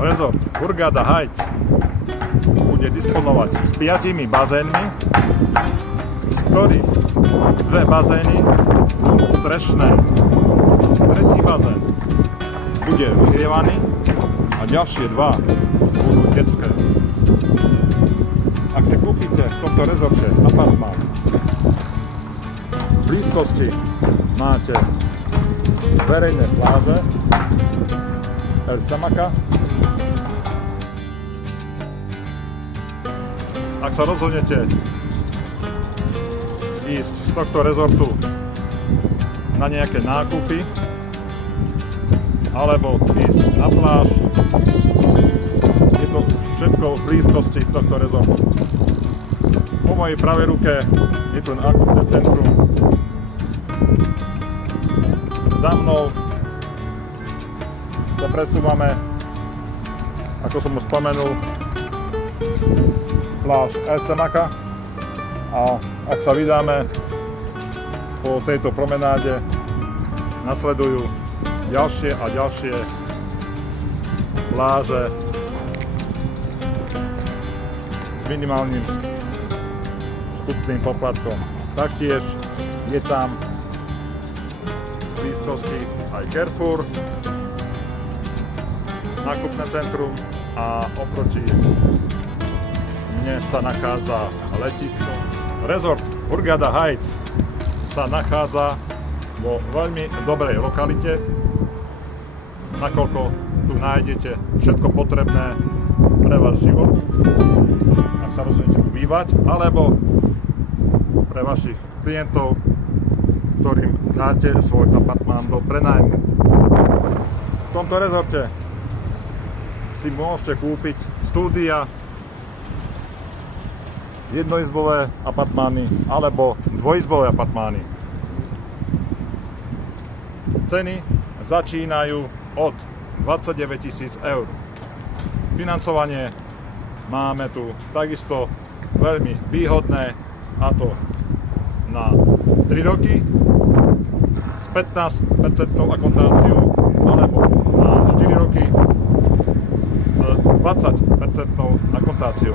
Rezort Hurghada Heights bude disponovať s 5 bazénmi, z ktorých 2 bazény strešné. Tretí bazén bude vyhrievaný a ďalšie 2 budú detské. Ak si kúpite v tomto rezorte apartmán, v blízkosti máte verejné pláže El Samaka. Ak sa rozhodnete ísť z tohto rezortu na nejaké nákupy alebo ísť na pláž, je to všetko v blízkosti tohto rezortu. Po mojej pravej ruke je tu nákupné centrum. Za mnou sa presúvame, ako som už spomenul, pláž El Samaka, a ak sa vydáme po tejto promenáde, nasledujú ďalšie a ďalšie pláže s minimálnym vstupným poplatkom. Taktiež je tam v blízkosti aj Carrefour, nákupné centrum, a oproti mne sa nachádza letisko. Rezort Hurghada Heights sa nachádza vo veľmi dobrej lokalite, nakoľko tu nájdete všetko potrebné pre váš život, ak sa rozhodnete tu bývať, alebo pre vašich klientov, ktorým dáte svoj apartmán do prenájmu. V tomto rezorte si môžete kúpiť štúdia, jednoizbové apartmány alebo dvojizbové apartmány. Ceny začínajú od 29 000 eur. Financovanie máme tu takisto veľmi výhodné, a to na 3 roky s 15% akontáciou alebo na 4 roky s 20% akontáciou.